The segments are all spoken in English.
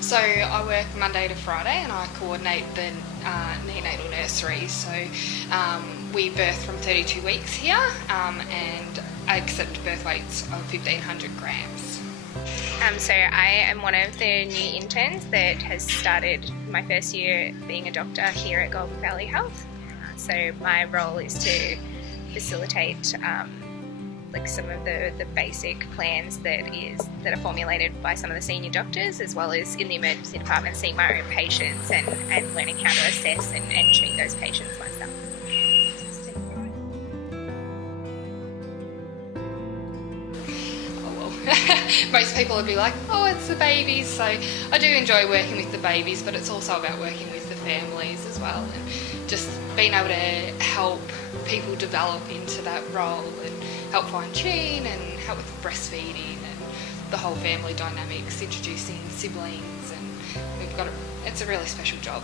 So I work Monday to Friday and I coordinate the neonatal nursery. So we birth from 32 weeks here and I accept birth weights of 1,500 grams. So I am one of the new interns that has started my first year being a doctor here at Goulburn Valley Health. So my role is to facilitate some of the basic plans that are formulated by some of the senior doctors, as well as in the emergency department seeing my own patients and learning how to assess and treat those patients myself. Most people would be like, oh, it's the babies. So I do enjoy working with the babies, but it's also about working with the families as well, and just being able to help people develop into that role and help fine tune and help with breastfeeding and the whole family dynamics, introducing siblings, and it's a really special job.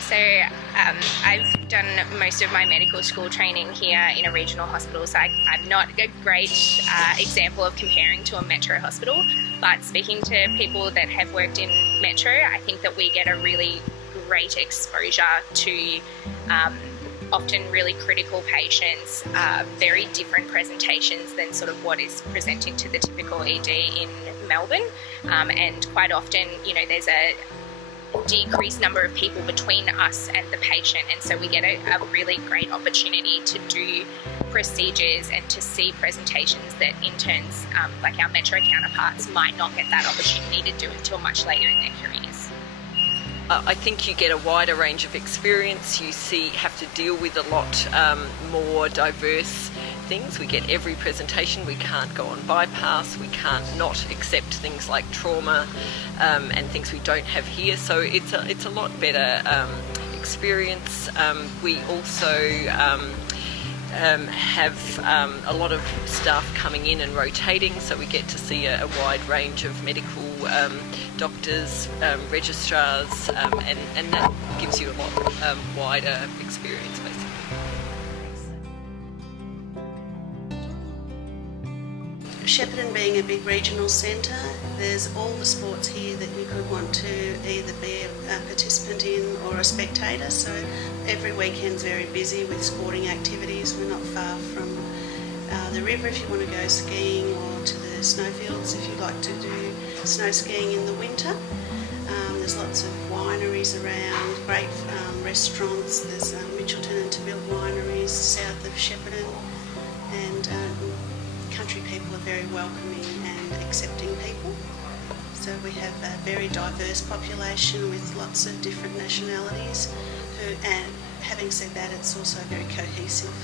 So I've done most of my medical school training here in a regional hospital, so I'm not a great example of comparing to a metro hospital, but speaking to people that have worked in metro, I think that we get a really great exposure to often really critical patients, very different presentations than sort of what is presenting to the typical ED in Melbourne, and quite often, there's a decreased number of people between us and the patient, and so we get a really great opportunity to do procedures and to see presentations that interns like our metro counterparts might not get that opportunity to do until much later in their careers. I think you get a wider range of experience. You have to deal with a lot more diverse things. We get every presentation. We can't go on bypass. We can't not accept things like trauma and things we don't have here. So it's a lot better experience. We also have a lot of staff coming in and rotating, so we get to see a wide range of medical doctors, registrars, and that gives you a lot wider experience, basically. Shepparton being a big regional centre, there's all the sports here that you could want to either be a participant in or a spectator, so every weekend's very busy with sporting activities. We're not far from the river if you want to go skiing, or to the snowfields if you like to do snow skiing in the winter. There's lots of wineries around, great restaurants. There's Mitchelton and Toobill wineries south of Shepparton, and country people are very welcoming and accepting people. So we have a very diverse population with lots of different nationalities and having said that, it's also a very cohesive